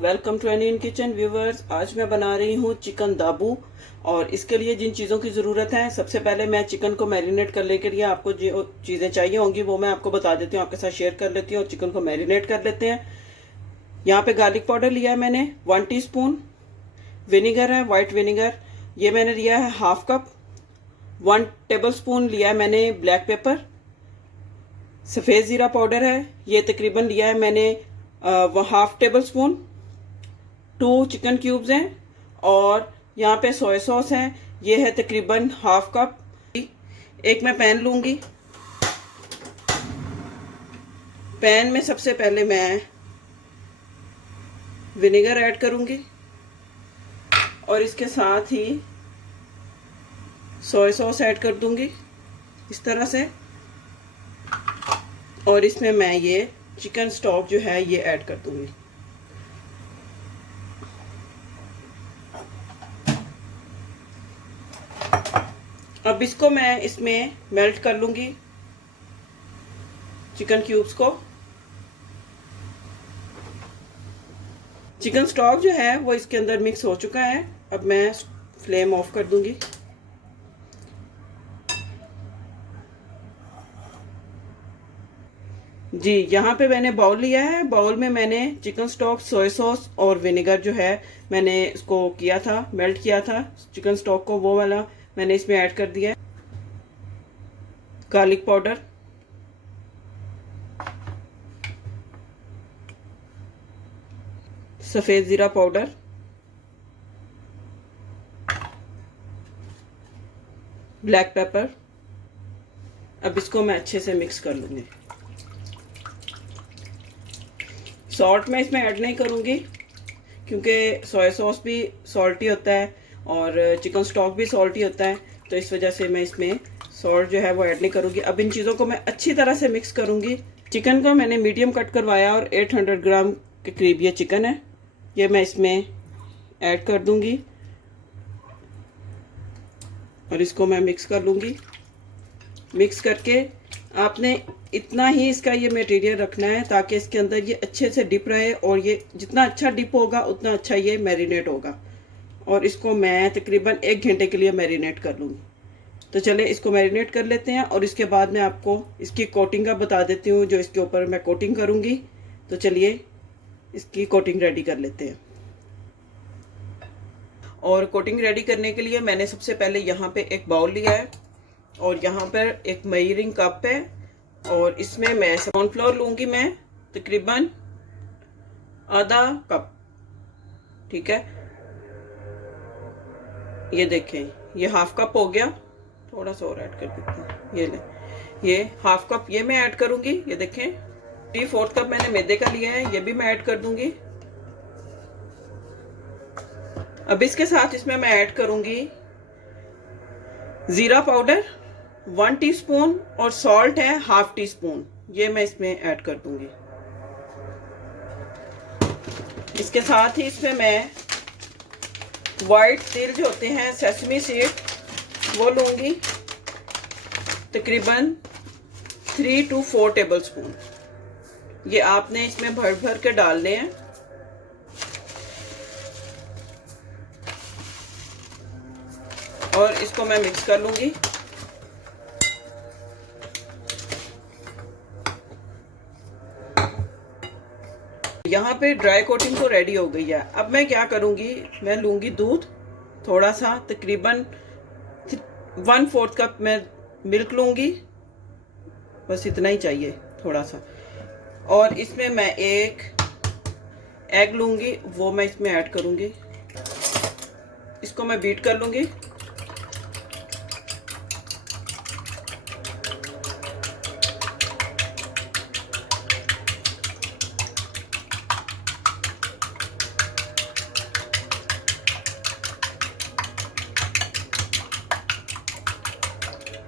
Welcome to Annie in kitchen viewers. आज मैं बना रही हूँ चिकन दाबू। और इसके लिए जिन चीज़ों की ज़रूरत है, सबसे पहले मैं चिकन को मैरिनेट करने के लिए आपको जो चीज़ें चाहिए होंगी वो मैं आपको बता देती हूँ, आपके साथ शेयर कर लेती हूँ और चिकन को मैरिनेट कर लेते हैं। यहाँ पे गार्लिक पाउडर लिया है मैंने 1 टीस्पून। विनीगर है वाइट विनीगर, ये मैंने लिया है हाफ कप। 1 टेबल स्पून लिया है मैंने ब्लैक पेपर। सफ़ेद ज़ीरा पाउडर है, ये तकरीबन लिया है मैंने half table spoon. 2 chicken cubes हैं। और यहाँ पे सोया सॉस है, ये है तकरीबन हाफ कप। एक मैं पैन लूँगी। पैन में सबसे पहले मैं विनेगर ऐड करूँगी और इसके साथ ही सोया सॉस ऐड कर दूँगी इस तरह से। और इसमें मैं ये चिकन स्टॉक जो है ये ऐड कर दूँगी। अब इसको मैं इसमें मेल्ट कर लूँगी, चिकन क्यूब्स को। चिकन स्टॉक जो है वो इसके अंदर मिक्स हो चुका है। अब मैं फ्लेम ऑफ कर दूँगी। जी, यहाँ पे मैंने बाउल लिया है। बाउल में मैंने चिकन स्टॉक, सोया सॉस और विनेगर जो है मैंने इसको किया था, मेल्ट किया था चिकन स्टॉक को, वो वाला मैंने इसमें ऐड कर दिया है। गार्लिक पाउडर, सफ़ेद ज़ीरा पाउडर, ब्लैक पेपर। अब इसको मैं अच्छे से मिक्स कर लूँगी। सॉल्ट मैं इसमें ऐड नहीं करूँगी क्योंकि सोया सॉस भी सॉल्टी होता है और चिकन स्टॉक भी सॉल्टी होता है, तो इस वजह से मैं इसमें सॉल्ट जो है वो ऐड नहीं करूँगी। अब इन चीज़ों को मैं अच्छी तरह से मिक्स करूँगी। चिकन को मैंने मीडियम कट करवाया और 800 ग्राम के करीब ये चिकन है, ये मैं इसमें ऐड कर दूँगी और इसको मैं मिक्स कर लूँगी। मिक्स करके आपने इतना ही इसका ये मटेरियल रखना है ताकि इसके अंदर ये अच्छे से डिप रहे, और ये जितना अच्छा डिप होगा उतना अच्छा ये मैरिनेट होगा। और इसको मैं तकरीबन 1 घंटे के लिए मैरिनेट कर लूँगी। तो चले इसको मैरिनेट कर लेते हैं और इसके बाद मैं आपको इसकी कोटिंग का बता देती हूँ, जो इसके ऊपर मैं कोटिंग करूँगी। तो चलिए इसकी कोटिंग रेडी कर लेते हैं। और कोटिंग रेडी करने के लिए मैंने सबसे पहले यहाँ पे एक बाउल लिया है और यहाँ पर एक मेजरिंग कप है और इसमें मैं कॉर्नफ्लोर लूँगी, मैं तकरीबन आधा कप। ठीक है, ये देखें ये हाफ कप हो गया। थोड़ा सा और ऐड कर देते हैं। ये ले, ये हाफ कप ये मैं ऐड करूँगी। ये देखें 3/4 कप मैंने मैदे का लिया है, ये भी मैं ऐड कर दूँगी। अब इसके साथ इसमें मैं ऐड करूँगी ज़ीरा पाउडर 1 टीस्पून और सॉल्ट है हाफ टी स्पून, ये मैं इसमें ऐड कर दूंगी। इसके साथ ही इसमें मैं वाइट तिल जो होते हैं, सेसमी सीड, वो लूंगी तकरीबन 3 to 4 टेबल स्पून। ये आपने इसमें भर भर के डालने हैं। और इसको मैं मिक्स कर लूंगी। यहाँ पे ड्राई कोटिंग तो रेडी हो गई है। अब मैं क्या करूँगी, मैं लूँगी दूध थोड़ा सा, तकरीबन 1/4 कप मैं मिल्क लूँगी, बस इतना ही चाहिए थोड़ा सा। और इसमें मैं एक एग लूँगी, वो मैं इसमें ऐड करूँगी। इसको मैं बीट कर लूँगी।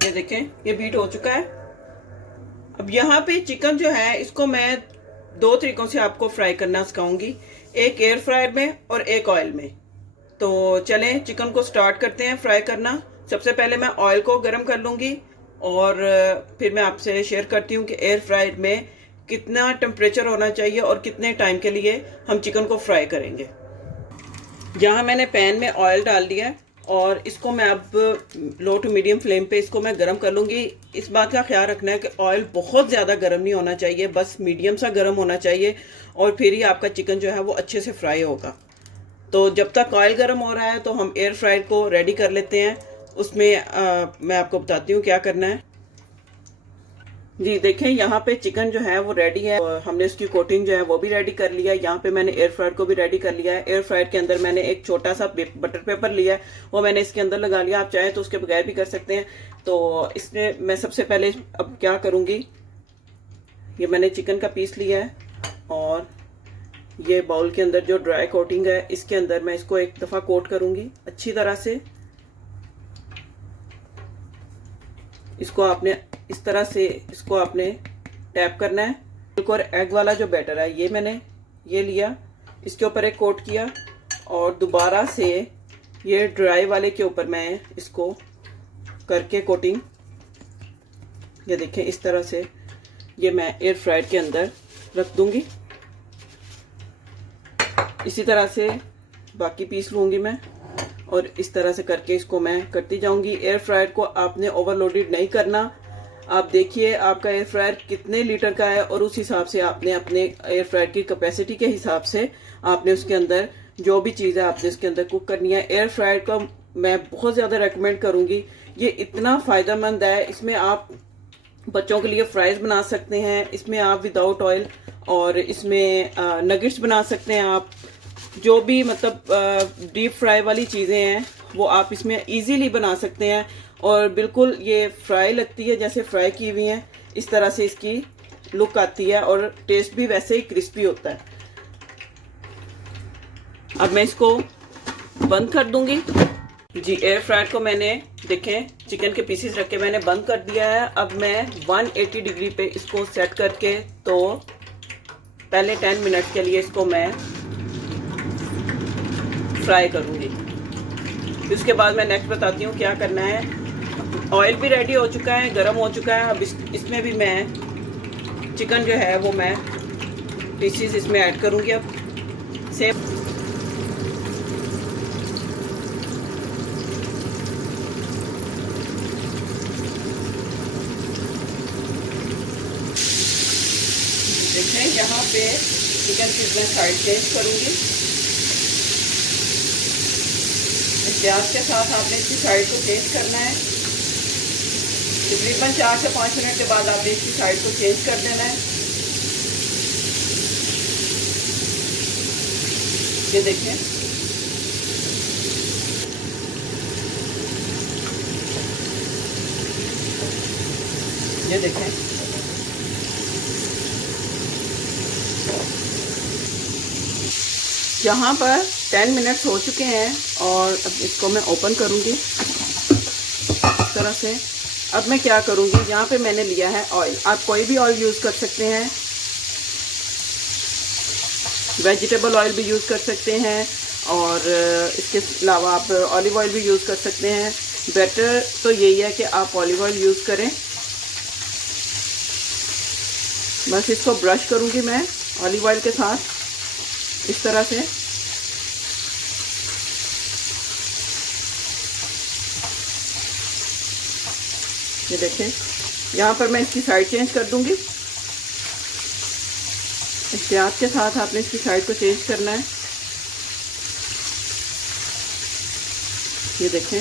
ये देखें ये बीट हो चुका है। अब यहाँ पे चिकन जो है इसको मैं 2 तरीकों से आपको फ्राई करना सिखाऊंगी, एक एयर फ्रायर में और एक ऑयल में। तो चलें चिकन को स्टार्ट करते हैं फ्राई करना। सबसे पहले मैं ऑयल को गर्म कर लूँगी और फिर मैं आपसे शेयर करती हूँ कि एयर फ्रायर में कितना टेम्परेचर होना चाहिए और कितने टाइम के लिए हम चिकन को फ्राई करेंगे। यहाँ मैंने पैन में ऑयल डाल दिया है और इसको मैं अब लो टू मीडियम फ्लेम पे इसको मैं गरम कर लूँगी। इस बात का ख्याल रखना है कि ऑयल बहुत ज़्यादा गरम नहीं होना चाहिए, बस मीडियम सा गरम होना चाहिए और फिर ही आपका चिकन जो है वो अच्छे से फ्राई होगा। तो जब तक ऑयल गरम हो रहा है तो हम एयर फ्रायर को रेडी कर लेते हैं। उसमें मैं आपको बताती हूँ क्या करना है। जी देखें, यहाँ पे चिकन जो है वो रेडी है और हमने उसकी कोटिंग जो है वो भी रेडी कर लिया है। यहाँ पे मैंने एयर फ्रायर को भी रेडी कर लिया है। एयर फ्रायर के अंदर मैंने एक छोटा सा बटर पेपर लिया है, वो मैंने इसके अंदर लगा लिया। आप चाहें तो उसके बगैर भी कर सकते हैं। तो इसमें मैं सबसे पहले अब क्या करूँगी, ये मैंने चिकन का पीस लिया है और ये बाउल के अंदर जो ड्राई कोटिंग है इसके अंदर मैं इसको एक दफ़ा कोट करूँगी अच्छी तरह से। इसको आपने इस तरह से इसको आपने टैप करना है। एक और एग वाला जो बैटर है ये मैंने ये लिया, इसके ऊपर एक कोट किया और दोबारा से ये ड्राई वाले के ऊपर मैं इसको करके कोटिंग, ये देखें इस तरह से ये मैं एयर फ्रायर के अंदर रख दूंगी। इसी तरह से बाकी पीस लूँगी मैं और इस तरह से करके इसको मैं करती जाऊंगी। एयर फ्रायर को आपने ओवरलोडेड नहीं करना। आप देखिए आपका एयर फ्रायर कितने लीटर का है और उस हिसाब से आपने अपने एयर फ्रायर की कैपेसिटी के हिसाब से आपने उसके अंदर जो भी चीज़ है आपने इसके अंदर कुक करनी है। एयर फ्रायर का मैं बहुत ज़्यादा रेकमेंड करूँगी, ये इतना फ़ायदेमंद है। इसमें आप बच्चों के लिए फ्राइज़ बना सकते हैं, इसमें आप विदाउट ऑयल, और इसमें नगेट्स बना सकते हैं। आप जो भी मतलब डीप फ्राई वाली चीज़ें हैं वो आप इसमें इजीली बना सकते हैं और बिल्कुल ये फ्राई लगती है जैसे फ्राई की हुई हैं। इस तरह से इसकी लुक आती है और टेस्ट भी वैसे ही क्रिस्पी होता है। अब मैं इसको बंद कर दूंगी। जी एयर फ्रायर को मैंने देखें चिकन के पीसेस रख के मैंने बंद कर दिया है। अब मैं 180 डिग्री पे इसको सेट करके तो पहले 10 मिनट के लिए इसको मैं फ्राई करूंगी। उसके बाद मैं नेक्स्ट बताती हूँ क्या करना है। ऑयल भी रेडी हो चुका है, गरम हो चुका है। अब इसमें भी मैं चिकन जो है वो मैं पीसेस इसमें ऐड करूंगी। अब सेम देखें यहाँ पे चिकन की मैं साइड चेंज करूंगी। प्याज के साथ आपने इसकी साइड को चेंज करना है। तकरीबन 4 से 5 मिनट के बाद आपने इसकी साइड को चेंज कर देना है। ये देखें ये देखें यहाँ पर 10 मिनट्स हो चुके हैं और अब इसको मैं ओपन करूँगी इस तरह से। अब मैं क्या करूँगी, यहाँ पे मैंने लिया है ऑयल। आप कोई भी ऑयल यूज़ कर सकते हैं, वेजिटेबल ऑयल भी यूज़ कर सकते हैं और इसके अलावा आप ऑलिव ऑयल भी यूज़ कर सकते हैं। बेटर तो यही है कि आप ऑलिव ऑयल यूज़ करें। बस इसको ब्रश करूँगी मैं ऑलिव ऑयल के साथ इस तरह से। ये देखें यहाँ पर मैं इसकी साइड चेंज कर दूंगी। प्याज के साथ आपने इसकी साइड को चेंज करना है। ये देखें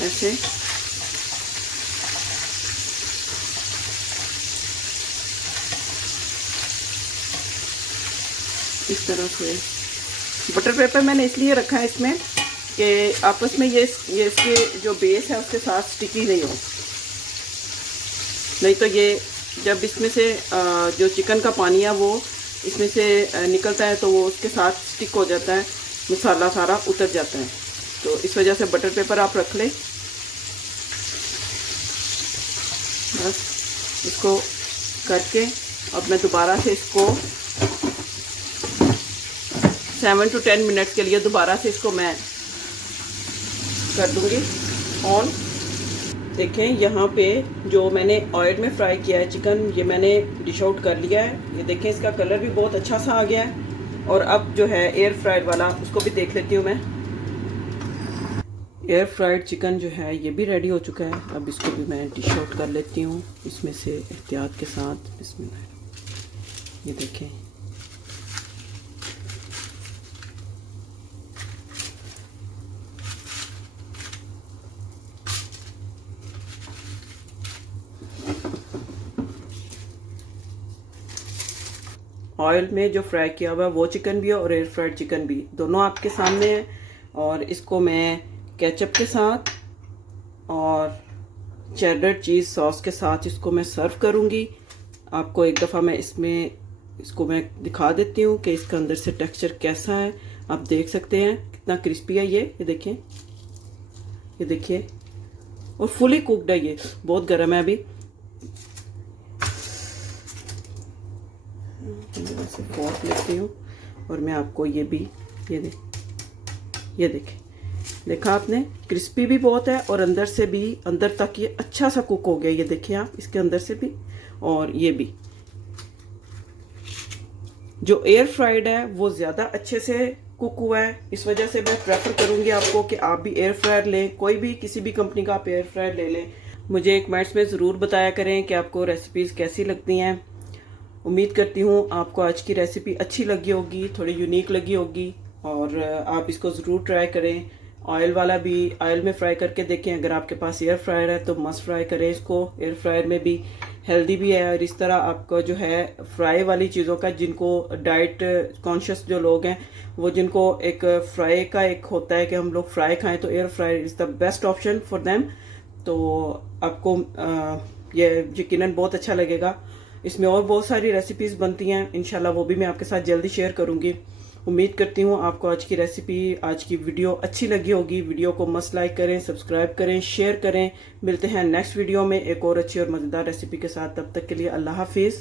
ऐसे इस तरह से। बटर पेपर मैंने इसलिए रखा है इसमें कि आपस में ये इसके जो बेस है उसके साथ स्टिकी नहीं हो, नहीं तो ये जब इसमें से जो चिकन का पानी है वो इसमें से निकलता है तो वो उसके साथ स्टिक हो जाता है, मसाला सारा उतर जाता है। तो इस वजह से बटर पेपर आप रख लें। बस इसको करके अब मैं दोबारा से इसको 7 to 10 मिनट्स के लिए दोबारा से इसको मैं कर दूंगी ऑन। देखें यहाँ पे जो मैंने ऑयल में फ्राई किया है चिकन, ये मैंने डिश आउट कर लिया है। ये देखें इसका कलर भी बहुत अच्छा सा आ गया है। और अब जो है एयर फ्राइड वाला, उसको भी देख लेती हूँ मैं। एयर फ्राइड चिकन जो है ये भी रेडी हो चुका है। अब इसको भी मैं डिश आउट कर लेती हूँ इसमें से एहतियात के साथ। बिस्मिल्लाह। ये देखें, ऑयल में जो फ्राई किया हुआ है वो चिकन भी है और एयर फ्राइड चिकन भी, दोनों आपके सामने है। और इसको मैं केचप के साथ और चेडर चीज़ सॉस के साथ इसको मैं सर्व करूँगी। आपको एक दफ़ा मैं इसको मैं दिखा देती हूँ कि इसका अंदर से टेक्सचर कैसा है। आप देख सकते हैं कितना क्रिस्पी है ये देखें, ये देखिए, और फुली कुकड है। ये बहुत गर्म है अभी। ऐसे फोर्क लेती हूँ और मैं आपको ये भी ये देखें, देखा आपने, क्रिस्पी भी बहुत है और अंदर से भी, अंदर तक ये अच्छा सा कुक हो गया। ये देखिए आप, इसके अंदर से भी और ये भी। जो एयर फ्राइड है वो ज़्यादा अच्छे से कुक हुआ है, इस वजह से मैं प्रेफर करूँगी आपको कि आप भी एयर फ्रायर लें। कोई भी किसी भी कंपनी का आप एयर फ्रायर ले लें। मुझे एक कमेंट्स में ज़रूर बताया करें कि आपको रेसिपीज़ कैसी लगती हैं। उम्मीद करती हूँ आपको आज की रेसिपी अच्छी लगी होगी, थोड़ी यूनिक लगी होगी और आप इसको ज़रूर ट्राई करें। ऑयल वाला भी ऑयल में फ्राई करके देखें। अगर आपके पास एयर फ्रायर है तो मस्ट फ्राई करें इसको। एयर फ्रायर में भी हेल्दी भी है। और इस तरह आपको जो है फ्राई वाली चीज़ों का, जिनको डाइट कॉन्शियस जो लोग हैं, वो जिनको एक फ्राई का एक होता है कि हम लोग फ्राई खाएं, तो air fryer is the best option for them. तो आपको ये यकीनन बहुत अच्छा लगेगा। इसमें और बहुत सारी रेसिपीज़ बनती हैं, इंशाल्लाह वो भी मैं आपके साथ जल्दी शेयर करूँगी। उम्मीद करती हूँ आपको आज की रेसिपी, आज की वीडियो अच्छी लगी होगी। वीडियो को मस्ट लाइक करें, सब्सक्राइब करें, शेयर करें। मिलते हैं नेक्स्ट वीडियो में एक और अच्छी और मज़ेदार रेसिपी के साथ। तब तक के लिए अल्लाह हाफिज़।